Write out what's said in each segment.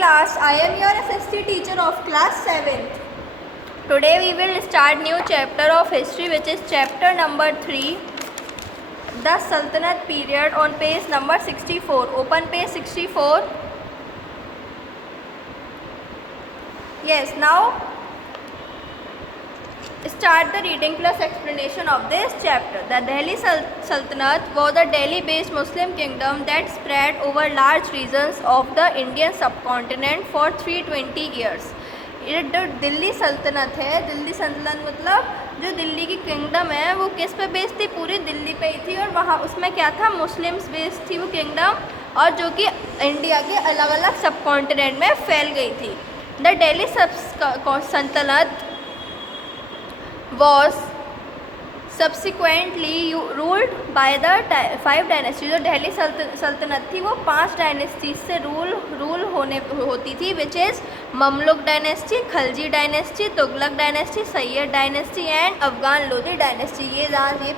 class. I am your SST teacher of class 7th. Today we will start new chapter of history, which is chapter number 3, the Sultanate period, on page number 64. Open page 64. Yes, now start the reading plus explanation of this chapter. The Delhi Sultanate was a Delhi-based Muslim kingdom that spread over large regions of the Indian subcontinent for 320 years. ये जो दिल्ली सल्तनत है, दिल्ली सल्तनत मतलब जो दिल्ली की kingdom है वो किस पे बेस्ड थी? पूरी दिल्ली पे ही थी। और वहाँ उसमें क्या था? मुस्लिम्स बेस्ड थी वो किंगडम, और जो कि इंडिया के अलग अलग सब कॉन्टिनेंट में फैल गई थी। द दिल्ली सल्तनत was subsequently ruled by the 5 dynasties. जो दिल्ली सल्तनत थी वो 5 डायनेस्टीज से रूल होती थी, which is Mamluk dynasty, Khalji dynasty, Tughlaq dynasty, Sayyid dynasty and Afghan Lodhi dynasty. ये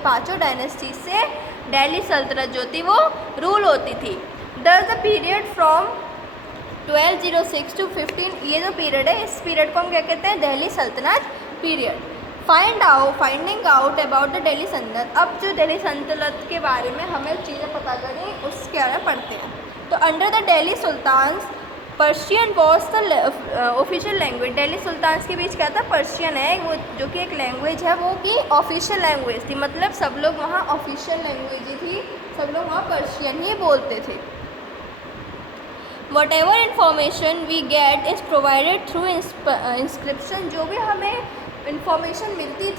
पाँचों डायनेस्टीज से दिल्ली सल्तनत जो थी वो रूल होती थी। द पीरियड फ्रॉम 1206 to 15, ये जो पीरियड है इस पीरियड को हम क्या कहते हैं? दिल्ली सल्तनत period. Finding out about the Delhi सल्तनत। अब जो दिल्ली सल्तनत के बारे में हमें चीज़ें पता करें उसके बारे में पढ़ते हैं। तो under the Delhi sultans Persian was the official language. Delhi sultans के बीच क्या था? पर्शियन है वो, जो कि एक लैंग्वेज है वो की ऑफिशियल लैंग्वेज थी। मतलब सब लोग वहाँ ऑफिशियल लैंग्वेज ही थी, सब लोग वहाँ पर्शियन ही बोलते थे। Whatever information we get is provided through inscription। जो भी हमें इंफॉर्मेशन मिली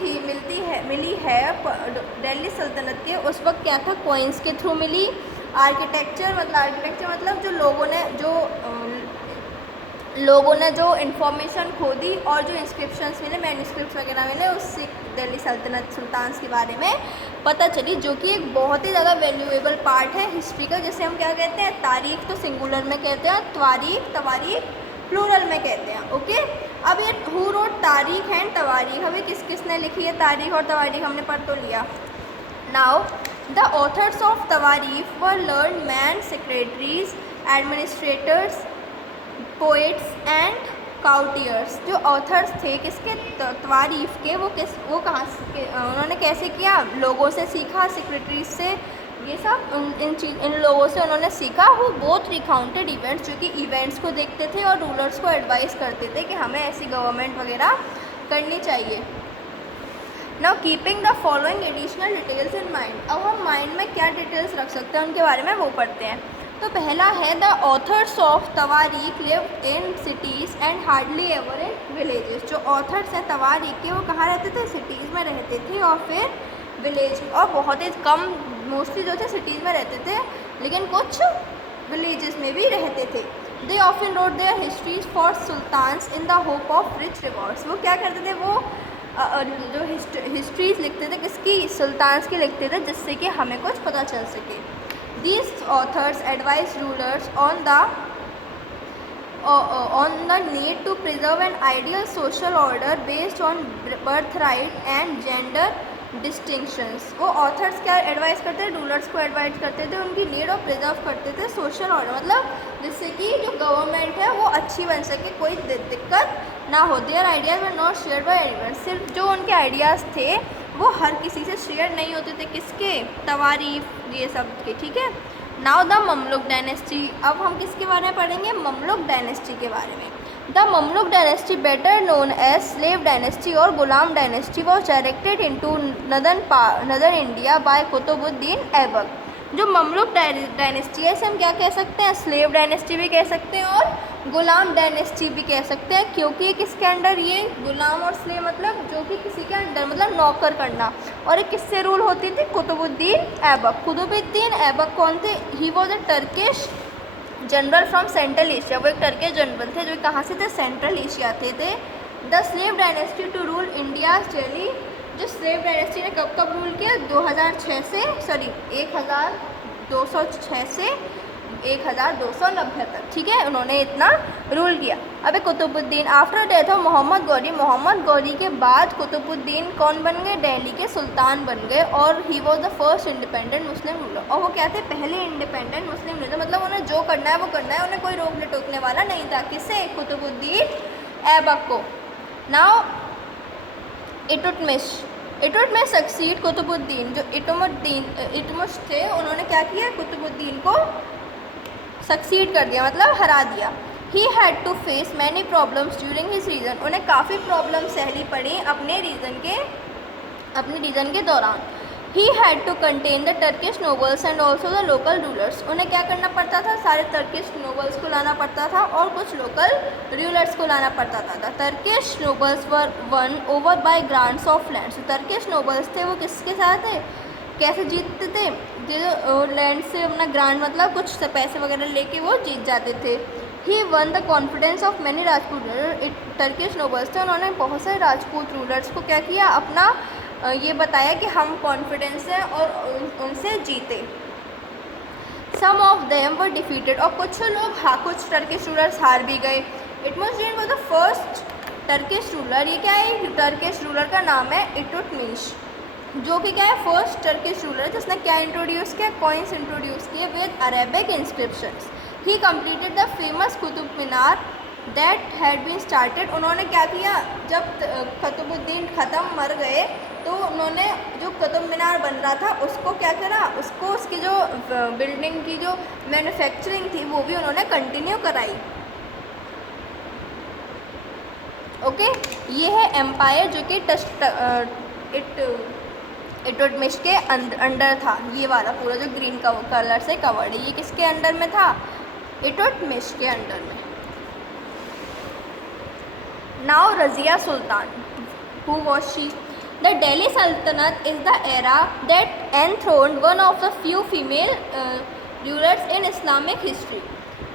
है दिल्ली सल्तनत के, उस वक्त क्या था? कॉइन्स के थ्रू मिली। आर्किटेक्चर मतलब जो लोगों ने जो इंफॉर्मेशन खोदी और जो इंस्क्रिप्शंस मिले, मैन्युस्क्रिप्ट्स वगैरह मिले, उससे दिल्ली सल्तनत सुल्तान्स के बारे में पता चली, जो कि एक बहुत ही ज़्यादा वैल्यूएबल पार्ट है हिस्ट्री का। जैसे हम क्या कहते हैं? तारीख तो सिंगुलर में कहते हैं, तवारीख प्लूरल में कहते हैं। ओके, अब ये हु रोट तारीख एंड तवारीख, हमें किसने लिखी है तारीख और तवारीख? हमने पढ़ तो लिया। Now the authors of tawarikh were learned men, secretaries, administrators, poets and courtiers. जो ऑथर्स थे किसके? तवारीफ के, वो कहाँ से, उन्होंने कैसे किया? लोगों से सीखा, सेक्रेटरीज से, ये सब इन लोगों से उन्होंने सीखा। वो बोथ रिकाउंटेड इवेंट्स, जो कि इवेंट्स को देखते थे और रूलर्स को एडवाइस करते थे कि हमें ऐसी गवर्नमेंट वगैरह करनी चाहिए। Now keeping the following additional details in mind. अब हम माइंड में क्या डिटेल्स रख सकते हैं उनके बारे में वो पढ़ते हैं। तो पहला है the authors of tawarikh lived in cities and hardly ever in villages. जो ऑथर्स हैं तवारीख के, वो कहाँ रहते थे? सिटीज़ में रहते थे और फिर विलेज, और बहुत ही कम, मोस्टली जो थे सिटीज़ में रहते थे, लेकिन कुछ विलेजेस में भी रहते थे। They often wrote their histories for sultans in the hope of rich rewards. वो क्या करते थे? वो जो हिस्ट्रीज लिखते थे किसकी? सुल्तान्स की लिखते थे, जिससे कि हमें कुछ पता चल सके। These authors advise rulers on the need to preserve an ideal social order based on birthright and gender distinctions। वो ऑथर्स क्या एडवाइस करते थे? रूलर्स को एडवाइस करते थे, उनकी नीड और प्रिजर्व करते थे सोशल ऑर्डर, मतलब जिससे कि जो गवर्नमेंट है वो अच्छी बन सके, कोई दिक्कत ना हो। Their ideas were not share bye anyone. सिर्फ जो उनके आइडियाज़ थे वो हर किसी से शेयर नहीं होते थे। किसके? तवारीफ ये सब के। ठीक है। Now the Mamluk dynasty. अब हम किसके बारे में पढ़ेंगे? ममलुक डायनेस्टी के बारे में। The Mamluk dynasty, better known as slave dynasty और Ghulam dynasty, was directed into northern India by Qutbuddin Aibak. जो ममलुक डायनेस्टी है इसे हम क्या कह सकते हैं? स्लेव डायनेस्टी भी कह सकते हैं और गुलाम डायनेस्टी भी कह सकते हैं, क्योंकि ये किसके अंडर? ये गुलाम और स्लेव मतलब जो कि किसी के अंडर, मतलब नौकर करना। और ये किससे रूल होती थी? कुतुबुद्दीन ऐबक। कुतुबुद्दीन ऐबक कौन थे? He was a Turkish general from Central Asia. वो एक टर्किश जनरल थे जो कहाँ से थे? सेंट्रल एशिया थे। The slave dynasty to rule India Delhi. जो स्लेव डायनेस्टी ने कब रूल किया? 1206 से 1290 तक, ठीक है, उन्होंने इतना रूल किया। अबे Qutubuddin after death of Mohammad Ghori, Mohammad Ghori के बाद कुतुबुद्दीन कौन बन गए? दिल्ली के सुल्तान बन गए। और ही was the first independent Muslim ruler, और वो क्या थे? पहले इंडिपेंडेंट मुस्लिम रूलर, मतलब उन्हें जो करना है वो करना है, उन्हें कोई रोकने टोकने वाला नहीं था। किससे? कुतुबुद्दीन ऐबक को। नाउ इटुटमिश सक्सीड कुतुबुद्दीन, जो इटमुश थे उन्होंने क्या किया? कुतुबुद्दीन को सक्सीड कर दिया, मतलब हरा दिया। He had to face many problems during his reign, उन्हें काफ़ी प्रॉब्लम सहनी पड़ी अपने रीजन के दौरान। He had to contain the Turkish nobles and also the local rulers, उन्हें क्या करना पड़ता था? सारे टर्किश नोबल्स को लाना पड़ता था और कुछ लोकल रूलर्स को लाना पड़ता था। Turkish nobles were one over by grants of lands, Turkish nobles थे वो किसके साथ थे? कैसे जीतते थे? जो लैंड से अपना ग्रांट, मतलब कुछ पैसे वगैरह लेके वो जीत जाते थे। He won the confidence of many Rajput ruler, Turkish nobles थे, उन्होंने बहुत सारे राजपूत रूलर्स को क्या किया? अपना ये बताया कि हम कॉन्फिडेंस है और उनसे जीते। Some of them were defeated, और कुछ कुछ टर्किश रूलर्स हार भी गए। इटमुद्दीन was the first Turkish ruler, ये क्या है? टर्किश रूलर का नाम है इटुटमिश, जो कि क्या है? फर्स्ट टर्किश रूलर जिसने क्या इंट्रोड्यूस किया? कॉइन्स इंट्रोड्यूस किए with Arabic inscriptions. He completed the famous Qutub Minar that had been started, उन्होंने क्या किया? जब कुतुबुद्दीन ख़त्म मर गए तो उन्होंने जो कुतुब मीनार बन रहा था उसको क्या करा? उसको उसकी जो बिल्डिंग की जो मैन्युफैक्चरिंग थी वो भी उन्होंने कंटिन्यू कराई। ओके, ये है एम्पायर जो कि इटुटमिश के अंडर था। ये वाला पूरा जो ग्रीन कलर से कवर्ड है, ये किसके अंडर में था? इटुटमिश के अंडर में। Now Razia Sultan, who was she? The Delhi Sultanate is the era that enthroned one of the few female rulers in Islamic history.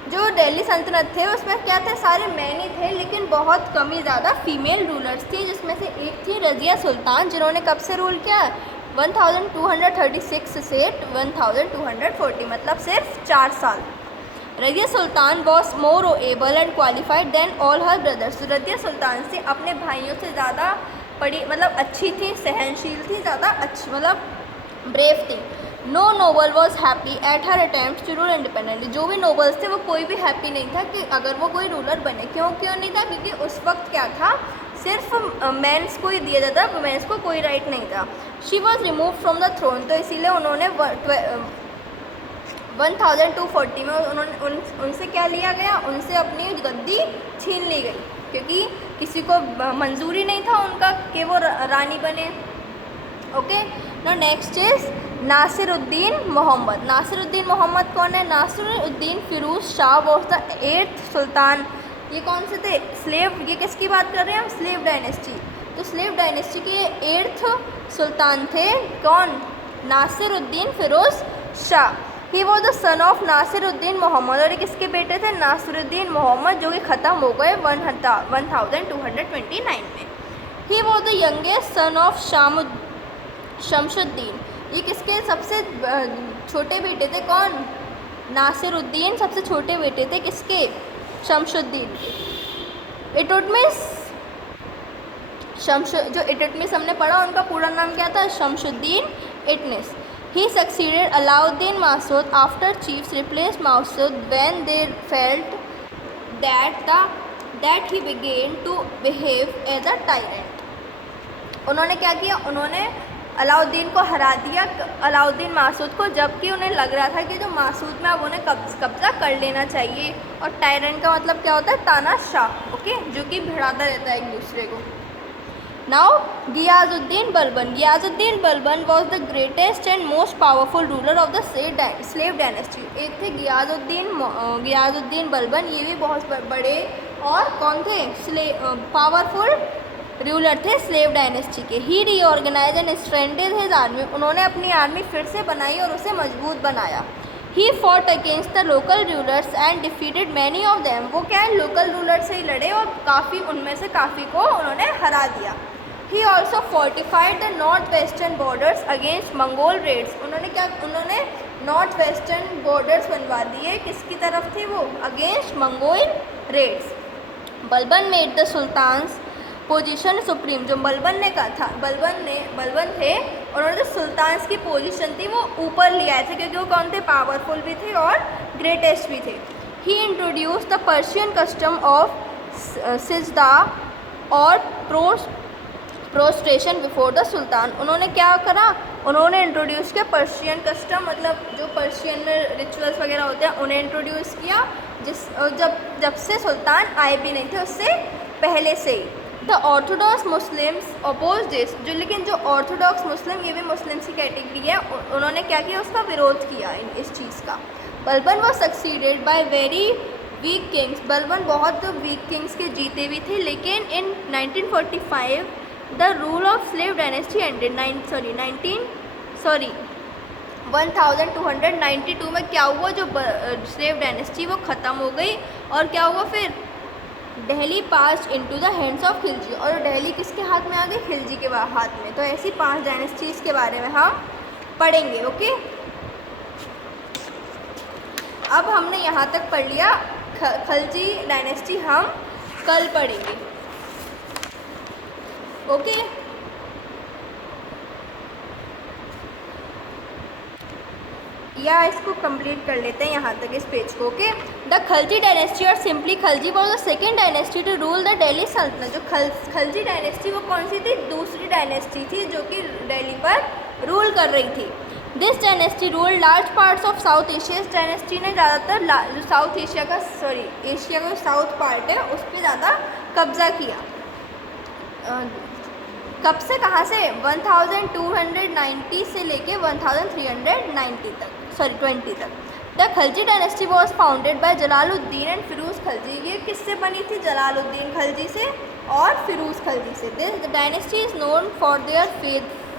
जो दिल्ली सल्तनत थे उसमें क्या थे? सारे मैन ही थे, लेकिन बहुत कम ही ज़्यादा फीमेल रूलर्स थी, जिसमें से एक थी रज़िया सुल्तान, जिन्होंने कब से रूल किया? 1236 से 1240, मतलब सिर्फ 4 साल। Razia Sultan was more able and qualified than all her brothers, Razia Sultan से अपने भाइयों से ज़्यादा पढ़ी, मतलब अच्छी थी, सहनशील थी, ज़्यादा अच्छी, मतलब ब्रेव थी। No noble was happy at her attempt to rule independently, जो भी नोबल्स थे वो कोई भी हैप्पी नहीं था कि अगर वो कोई रूलर बने। क्यों नहीं था? क्योंकि उस वक्त क्या था? सिर्फ मेंस को ही दिया जाता, वुमेन्स को कोई राइट नहीं था। She was remove from the throne, तो इसीलिए उन्होंने 1240 में उनसे क्या लिया गया? उनसे अपनी गद्दी छीन ली गई, क्योंकि किसी को मंजूरी नहीं था उनका कि वो रानी बने। Okay, no next is Nasiruddin Mohammad. Nasiruddin Mohammad कौन है? Nasiruddin Firoz Shah was the 8th sultan. ये कौन से थे? स्लेव, ये किसकी बात कर रहे हैं हम? Slave dynasty. तो स्लेव डायनेस्टी के 8th सुल्तान थे कौन? Nasiruddin Firoz Shah. He was the son of Nasiruddin Mohammad, और ये किसके बेटे थे? नासिरुद्दीन मोहम्मद, जो कि ख़त्म हो गए 1229 में। He was the youngest son of Shamsuddin, ये किसके सबसे छोटे बेटे थे? कौन? नासिरुद्दीन सबसे छोटे बेटे थे किसके? शमशुद्दीन के। जो इटुटमिश हमने पढ़ा उनका पूरा नाम क्या था? Shamsuddin इटमिश। He succeeded Alauddin Masood after chiefs replaced Masood when they felt that he began to behave as a tyrant. उन्होंने क्या किया? उन्होंने अलाउद्दीन को हरा दिया, अलाउद्दीन मासूद को, जबकि उन्हें लग रहा था कि जो मासूद में अब उन्हें कब्जा कर लेना चाहिए। और टायरेंट का मतलब क्या होता है? तानाशाह, ओके, जो कि भिड़ाता रहता है एक दूसरे को। Now Ghiyasuddin Balban. Ghiyasuddin Balban was the greatest and most powerful ruler of the slave dynasty. एक थे गियाजुद्दीन बलबन, ये भी बहुत बड़े और कौन थे? पावरफुल रूलर थे स्लेव डायनेस्टी के। He reorganize and strengthened his army, उन्होंने अपनी आर्मी फिर से बनाई और उसे मजबूत बनाया। He fought against the local rulers and defeated many of them, वो क्या है? लोकल रूलर से ही लड़े और काफ़ी उनमें से काफ़ी को उन्होंने हरा दिया। He also fortified the north western borders against Mongol raids, उन्होंने नॉर्थ वेस्टर्न बॉर्डर्स बनवा दिए। किसकी तरफ थे वो? Against Mongol raids. Balban made the sultans position supreme. जो बलबन ने कहा था, बलबन थे, उन्होंने जो सुल्तान्स की पोजीशन थी वो ऊपर ले आए थे, क्योंकि वो कौन थे? पावरफुल भी थे और ग्रेटेस्ट भी थे। He introduce the Persian custom of sijda और प्रोस्ट्रेशन बिफोर द सुल्तान। उन्होंने क्या करा? उन्होंने इंट्रोड्यूस किया पर्शियन कस्टम, मतलब जो पर्शियन में रिचुअल्स वगैरह होते हैं उन्हें इंट्रोड्यूस किया, जब से सुल्तान आए भी नहीं थे, उससे पहले से ही। The orthodox Muslims oppose this. लेकिन जो ऑर्थोडॉक्स मुस्लिम, ये भी मुस्लिम्स की कैटेगरी है, उन्होंने क्या किया? उसका विरोध किया इस चीज़ का। Balban was succeeded by very weak Kings. Balban बहुत वीक किंग्स के जीते भी थे, लेकिन इन 1945 the rule of slave dynasty ended. 1292 में क्या हुआ? जो स्लेव डायनेस्टी वो ख़त्म हो गई, और क्या हुआ फिर? दिल्ली पास into the hands of Khilji. और दिल्ली किसके हाथ में आ गई? खिलजी के हाथ में। तो ऐसी 5 डायनेस्टीज़ के बारे में हम पढ़ेंगे। ओके, अब हमने यहाँ तक पढ़ लिया। खिलजी डायनेस्टी हम कल पढ़ेंगे। ओके, या इसको कंप्लीट कर लेते हैं यहाँ तक, इस पेज को। ओके, द खिलजी डायनेस्टी और simply Khilji was the second dynasty to rule the Delhi Sultanat. जो खिलजी डायनेस्टी वो कौन सी थी? दूसरी डायनेस्टी थी जो कि दिल्ली पर रूल कर रही थी। This dynasty rule large parts of south Asia. इस डायनेस्टी ने ज़्यादातर जो साउथ एशिया का एशिया का साउथ पार्ट है उस पर ज़्यादा कब्जा किया। कब से, कहाँ से? 1290 से लेके 1390 तक, 20 तक। The Khilji dynasty was founded by Jalaluddin and Firoz Khilji. ये किससे बनी थी? जलालुद्दीन खिलजी से और फिरोज खिलजी से। This dynasty is known for their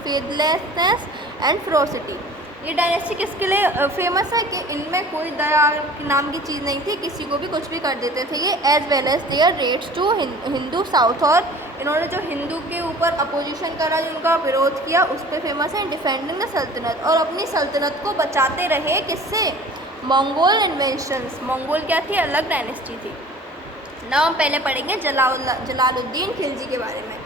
faithlessness and ferocity. ये डायनेस्टी किसके लिए फेमस है? कि इनमें कोई दया नाम की चीज़ नहीं थी, किसी को भी कुछ भी कर देते थे ये। As well as their raids to Hindu south. और इन्होंने जो हिंदू के ऊपर अपोजिशन करा, जो उनका विरोध किया, उस पर फेमस है। डिफेंडिंग द सल्तनत, और अपनी सल्तनत को बचाते रहे। किससे? Mongol inventions. मंगोल क्या थी? अलग डायनेस्टी थी। ना हम पहले पढ़ेंगे जलालुद्दीन खिलजी के बारे में।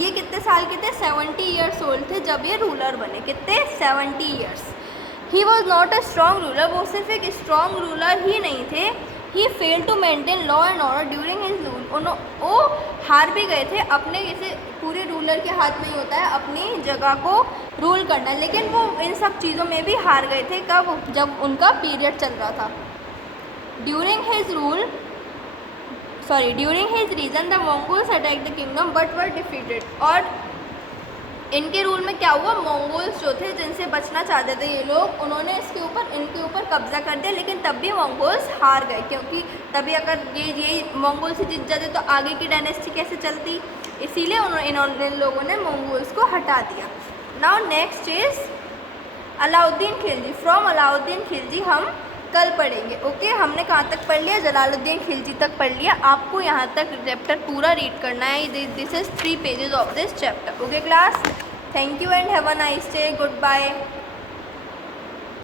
ये कितने साल के थे? 70 ईयर्स ओल्ड थे जब ये रूलर बने। कितने? 70 years. He was not a strong ruler. वो सिर्फ एक स्ट्रॉन्ग रूलर ही नहीं थे। He fail to maintain law and order during his rule. वो हार भी गए थे अपने, जैसे पूरे रूलर के हाथ में ही होता है अपनी जगह को रूल करना, लेकिन वो इन सब चीज़ों में भी हार गए थे। कब? जब उनका पीरियड चल रहा था। During his reign the Mongols attack the kingdom but were defeated. और इनके रूल में क्या हुआ? मंगोल्स जो थे, जिनसे बचना चाहते थे ये लोग, उन्होंने इनके ऊपर कब्जा कर दिया, लेकिन तब भी मंगोल्स हार गए। क्योंकि तभी अगर ये मंगोल से जीत जाते तो आगे की डायनेस्टी कैसे चलती? इसीलिए इन लोगों ने मंगोल्स को हटा दिया। Now next is Alauddin Khilji. From Alauddin Khilji हम कल पढ़ेंगे। ओके, हमने कहाँ तक पढ़ लिया? जलालुद्दीन खिलजी तक पढ़ लिया। आपको यहाँ तक चैप्टर पूरा रीड करना है। This is 3 pages of this chapter. Okay class, thank you and have a nice day. Good bye.